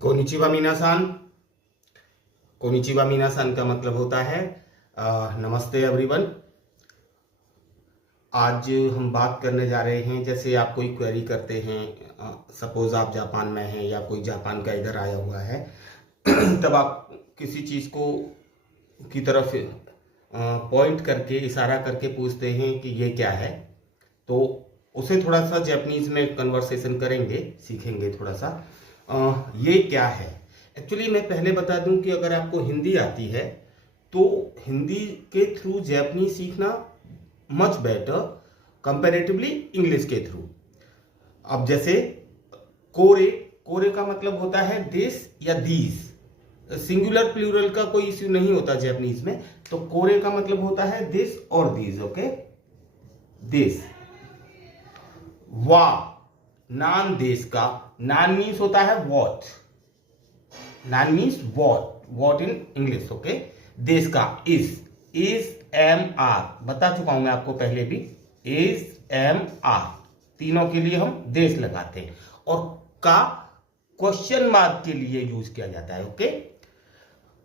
Konnichiwa मीनासान। Konnichiwa मीनासान का मतलब होता है नमस्ते एवरीवन। आज हम बात करने जा रहे हैं, जैसे आप कोई क्वेरी करते हैं, सपोज आप जापान में हैं या कोई जापान का इधर आया हुआ है तब आप किसी चीज़ को की तरफ पॉइंट करके इशारा करके पूछते हैं कि ये क्या है, तो उसे थोड़ा सा जापानीज़ में कन्वर्सेशन करेंगे, सीखेंगे थोड़ा सा। ये क्या है। एक्चुअली मैं पहले बता दूं कि अगर आपको हिंदी आती है तो हिंदी के थ्रू जापानीज सीखना मच बेटर कंपैरेटिवली इंग्लिश के थ्रू। अब जैसे कोरे, कोरे का मतलब होता है दिस या दीज, सिंगुलर प्लूरल का कोई इश्यू नहीं होता जापानीज में, तो कोरे का मतलब होता है दिस और दीज। Okay, this. वा, नान देश का, नान मीन्स होता है वॉट, नान means what, what in English. Okay, देश का इज एम आर, बता चुका हूं मैं आपको पहले भी, इज एम आर, तीनों के लिए हम देश लगाते हैं, और का क्वेश्चन मार्क के लिए यूज किया जाता है। ओके,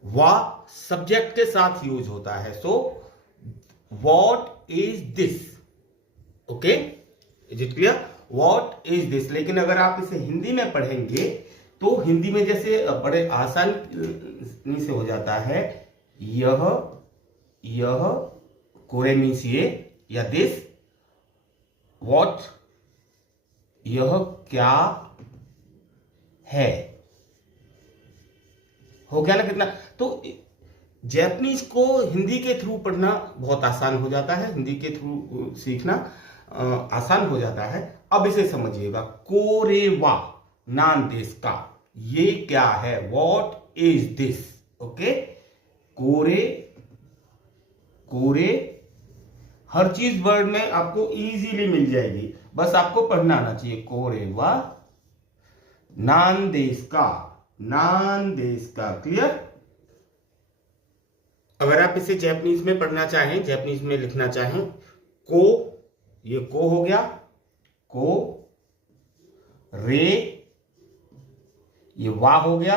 वह सब्जेक्ट के साथ यूज होता है, so what is this. Okay, is it clear? What is this. लेकिन अगर आप इसे हिंदी में पढ़ेंगे तो हिंदी में जैसे बड़े आसानी से हो जाता है, यह कोरे मीन्स ये या दिस, वॉट यह क्या है। हो गया ना कितना? तो जापानीज को हिंदी के थ्रू पढ़ना बहुत आसान हो जाता है, हिंदी के थ्रू सीखना आसान हो जाता है। अब इसे समझिएगा, कोरेवा, नान देश का, ये क्या है, वॉट इज दिस। ओके, कोरे, कोरे हर चीज वर्ड में आपको इजीली मिल जाएगी, बस आपको पढ़ना आना चाहिए। कोरेवा, नान देश का, नान देश का। क्लियर? अगर आप इसे जापानीज में पढ़ना चाहें, जापानीज में लिखना चाहें, को, ये को हो गया, को, रे, ये वा हो गया।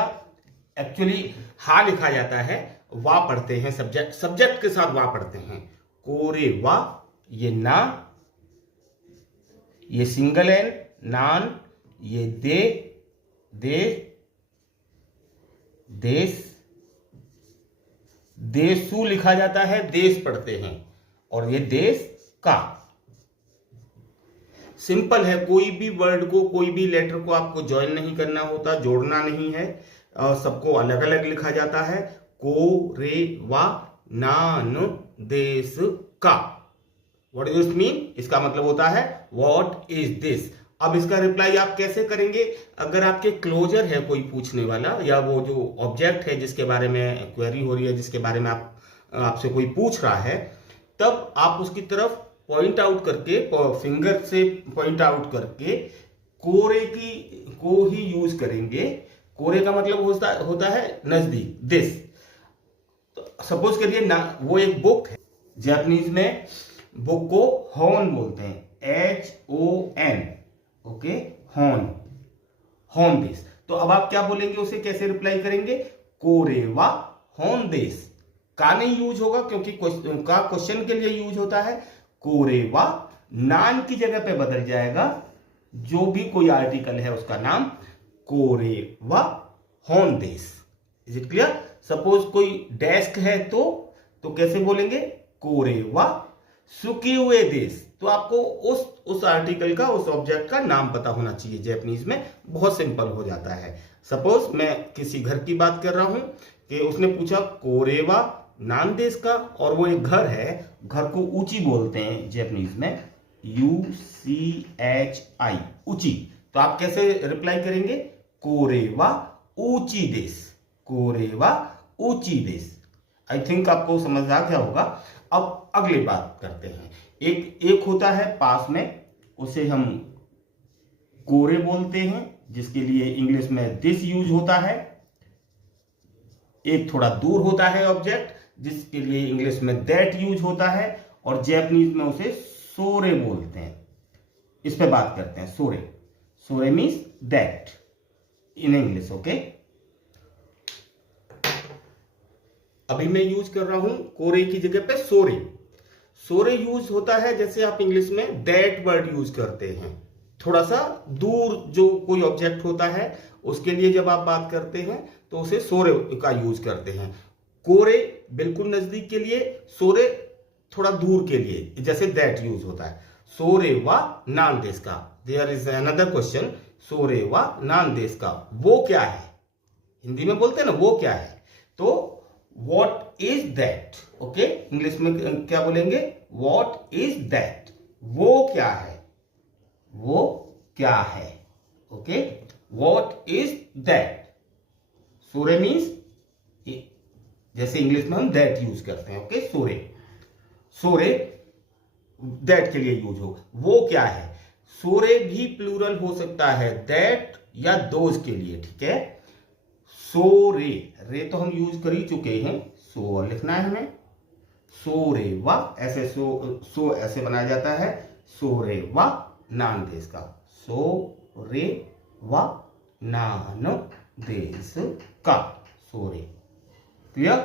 एक्चुअली हा लिखा जाता है, वा पढ़ते हैं, सब्जेक्ट, सब्जेक्ट के साथ वा पढ़ते हैं। कोरे वा, ये ना, ये सिंगल एन, नान, ये दे, देश, देशु लिखा जाता है, देश पढ़ते हैं, और ये देश का। सिंपल है, कोई भी वर्ड को, कोई भी लेटर को आपको ज्वाइन नहीं करना होता, जोड़ना नहीं है, सबको अलग अलग लिखा जाता है। को, रे, वा, नान देश का। What do this mean? इसका मतलब होता है व्हाट इज दिस। अब इसका रिप्लाई आप कैसे करेंगे? अगर आपके क्लोजर है कोई पूछने वाला, या वो जो ऑब्जेक्ट है जिसके बारे में क्वेरी हो रही है, जिसके बारे में आपसे कोई पूछ रहा है, तब आप उसकी तरफ पॉइंट आउट करके, फिंगर से पॉइंट आउट करके कोरे की को ही यूज करेंगे। कोरे का मतलब होता है नजदीक, दिस। तो सपोज करिए ना, वो एक बुक है, जापानीज में बुक को हॉन बोलते हैं, HON। ओके, हॉन, हॉन दिस। तो अब आप क्या बोलेंगे, उसे कैसे रिप्लाई करेंगे? कोरेवा हॉन दिस। का नहीं यूज होगा क्योंकि का क्वेश्चन के लिए यूज होता है। कोरेवा, नान की जगह पे बदल जाएगा, जो भी कोई आर्टिकल है उसका नाम, कोरेवा हॉन देश। Is it clear? सपोज कोई डेस्क है तो कैसे बोलेंगे? कोरेवा सुकी हुए देश। तो आपको उस आर्टिकल का, उस ऑब्जेक्ट का नाम पता होना चाहिए जापानीज में, बहुत सिंपल हो जाता है। सपोज मैं किसी घर की बात कर रहा हूं कि उसने पूछा कोरेवा नान देश का, और वो एक घर है, घर को ऊंची बोलते हैं जापानीज में, UCHI, ऊंची। तो आप कैसे रिप्लाई करेंगे? कोरेवा ऊंची देश, कोरेवा ऊंची देश। आई थिंक आपको समझ आ गया होगा। अब अगली बात करते हैं। एक होता है पास में, उसे हम कोरे बोलते हैं, जिसके लिए इंग्लिश में दिस यूज होता है। एक थोड़ा दूर होता है ऑब्जेक्ट, जिसके लिए इंग्लिश में दैट यूज होता है, और जापानीज में उसे सोरे बोलते हैं। इस पे बात करते हैं, सोरे। सोरे means that in English. Okay, अभी मैं यूज कर रहा हूं कोरे की जगह पे सोरे। सोरे यूज होता है जैसे आप इंग्लिश में दैट वर्ड यूज करते हैं, थोड़ा सा दूर जो कोई ऑब्जेक्ट होता है उसके लिए जब आप बात करते हैं तो उसे सोरे का यूज करते हैं। कोरे बिल्कुल नजदीक के लिए, सोरे थोड़ा दूर के लिए, जैसे दैट यूज होता है। सोरे वा नान देश का, देयर इज अनदर क्वेश्चन, सोरे वा नान देश का, वो क्या है, हिंदी में बोलते हैं ना वो क्या है, तो what is that. Okay, English में क्या बोलेंगे, वॉट इज दैट, वो क्या है, वो क्या है। Okay, what is that. सोरे मीन्स जैसे इंग्लिश में हम दैट यूज करते हैं। ओके, सोरे, सोरे दैट के लिए यूज हो, वो क्या है। सोरे भी प्लूरल हो सकता है दैट या दोज के लिए, ठीक है। सोरे, रे तो हम यूज कर ही चुके हैं, सो लिखना है हमें, सोरे वा, ऐसे सो ऐसे बनाया जाता है, सोरे वा नान देश का, सोरे वा नान देश का, सोरे, क्लियर,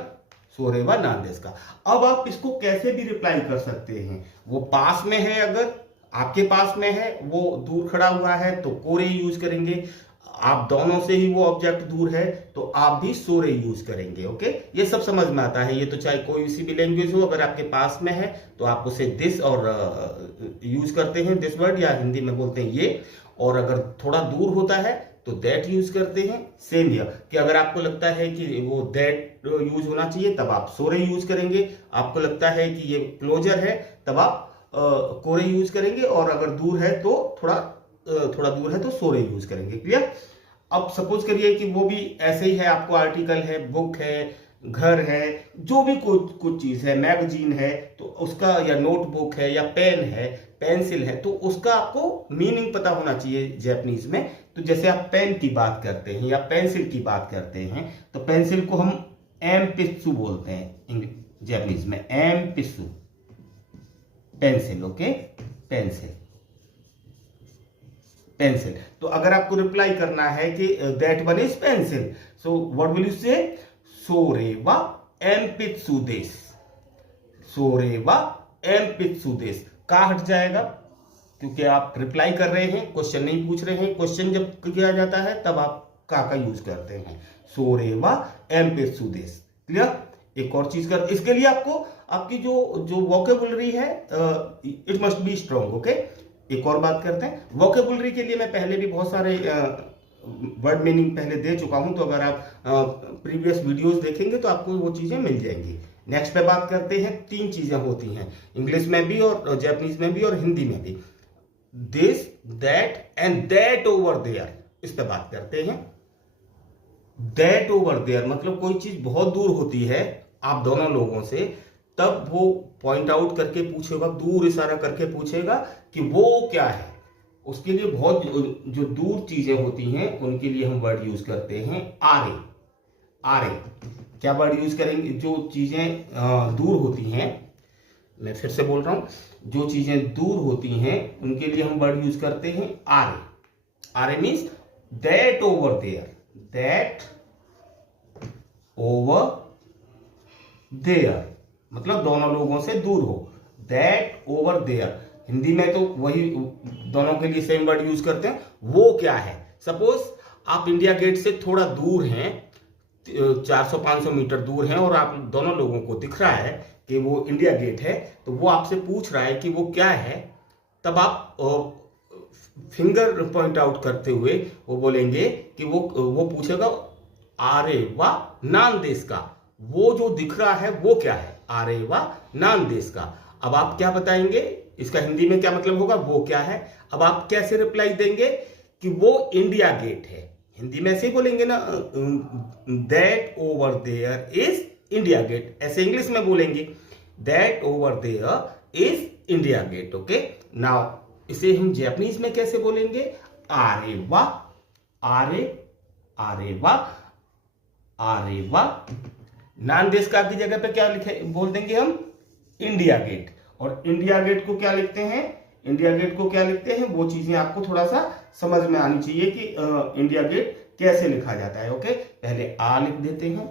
सोरे वा नान देश का। अब आप इसको कैसे भी रिप्लाई कर सकते हैं, वो पास में है, अगर आपके पास में है, वो दूर खड़ा हुआ है तो कोरे यूज करेंगे, आप दोनों से ही वो ऑब्जेक्ट दूर है तो आप भी सोरे यूज करेंगे। ओके, ये सब समझ में आता है, ये तो चाहे कोई सी भी लैंग्वेज हो, अगर आपके पास में है तो आप उसे दिस और यूज करते हैं, दिस वर्ड, या हिंदी में बोलते हैं ये, और अगर थोड़ा दूर होता है तो दैट यूज करते हैं। सेम हियर, कि अगर आपको लगता है कि वो दैट यूज होना चाहिए तब आप सोरे यूज करेंगे, आपको लगता है कि ये क्लोजर है तब आप कोरे यूज करेंगे, और अगर दूर है तो थोड़ा दूर है तो सोरे यूज करेंगे। क्लियर। अब सपोज करिए कि वो भी ऐसे ही है, आपको आर्टिकल है, बुक है, घर है, जो भी कुछ चीज है, मैगजीन है तो उसका, या नोटबुक है, या पेन है, पेंसिल है, तो उसका आपको मीनिंग पता होना चाहिए जापानीज में। तो जैसे आप पेन की बात करते हैं या पेंसिल की बात करते हैं तो पेंसिल को हम एम पिस्सू बोलते हैं जापानीज में, एम पिस्सू, पेंसिल। Okay, pencil, pencil. तो अगर आपको रिप्लाई करना है कि that one is pencil, so what will you से, सोरे वा एम पित्सु देश, सोरे वा एम पित्सु देश, का हट जाएगा क्योंकि आप रिप्लाई कर रहे हैं, क्वेश्चन नहीं पूछ रहे हैं। क्वेश्चन जब किया जाता है तब आप का यूज करते हैं, सोरे वा एम पित्सु देश। क्लियर। एक और चीज कर, इसके लिए आपको आपकी जो वोकेबुलरी है it must be strong. Okay, एक और बात करते हैं वोकेबुलरी के लिए। मैं पहले भी बहुत सारे वर्ड मीनिंग पहले दे चुका हूं, तो अगर आप प्रीवियस वीडियोस देखेंगे तो आपको वो चीजें मिल जाएंगी। नेक्स्ट पे बात करते हैं, तीन चीजें होती हैं इंग्लिश में भी और जापानीज में भी और हिंदी में भी, this, that and that over there. इस पे बात करते हैं। दैट ओवर देयर मतलब कोई चीज बहुत दूर होती है आप दोनों लोगों से, तब वो पॉइंट आउट करके पूछेगा, दूर इशारा करके पूछेगा कि वो क्या है। उसके लिए बहुत जो दूर चीजें होती हैं उनके लिए हम वर्ड यूज करते हैं आरे। आरे क्या वर्ड यूज करेंगे, जो चीजें दूर होती हैं, मैं फिर से बोल रहा हूं, जो चीजें दूर होती हैं उनके लिए हम वर्ड यूज करते हैं आरे। आरे means that over there, that over there मतलब दोनों लोगों से दूर हो, दैट ओवर देयर। हिंदी में तो वही दोनों के लिए सेम वर्ड यूज करते हैं, वो क्या है। सपोज आप इंडिया गेट से थोड़ा दूर हैं, 400-500 मीटर दूर हैं, और आप दोनों लोगों को दिख रहा है कि वो इंडिया गेट है, तो वो आपसे पूछ रहा है कि वो क्या है, तब आप फिंगर पॉइंट आउट करते हुए वो बोलेंगे कि वो पूछेगा आरे वा नान देश का, वो जो दिख रहा है वो क्या है, आरे वा नान देश का। अब आप क्या बताएंगे, इसका हिंदी में क्या मतलब होगा, वो क्या है। अब आप कैसे रिप्लाई देंगे कि वो इंडिया गेट है, हिंदी में ऐसे ही बोलेंगे ना, that over there is India Gate, ऐसे इंग्लिश में बोलेंगे that over there is India Gate. Okay, now इसे हम जापानीज में कैसे बोलेंगे, आरे वा, आरे, आरे वा, आरे वा। नान देश का की जगह पे क्या लिखे बोल देंगे हम, इंडिया गेट। और इंडिया गेट को क्या लिखते हैं, इंडिया गेट को क्या लिखते हैं, वो चीजें आपको थोड़ा सा समझ में आनी चाहिए कि इंडिया गेट कैसे लिखा जाता है। ओके, पहले आ लिख देते हैं,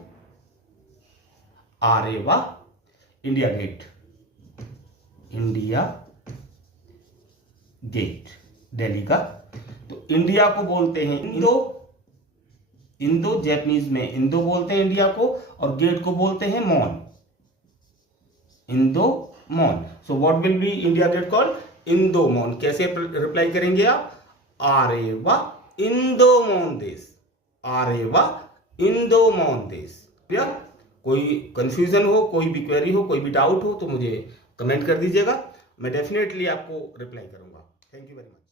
आरेवा India Gate, India Gate Delhi का। तो इंडिया को बोलते हैं इंदो, इंदो जैपनीज में इंदो बोलते हैं इंडिया को, और गेट को बोलते हैं मॉन, इंदो मॉन। So what will be India Gate called? इंदो मॉन। कैसे रिप्लाई करेंगे आप? आरेवा इंदो मॉन देश, आरेवा इंदो मॉन देश। या कोई कंफ्यूजन हो, कोई भी क्वेरी हो, कोई भी डाउट हो तो मुझे कमेंट कर दीजिएगा, मैं डेफिनेटली आपको रिप्लाई करूंगा। Thank you very much.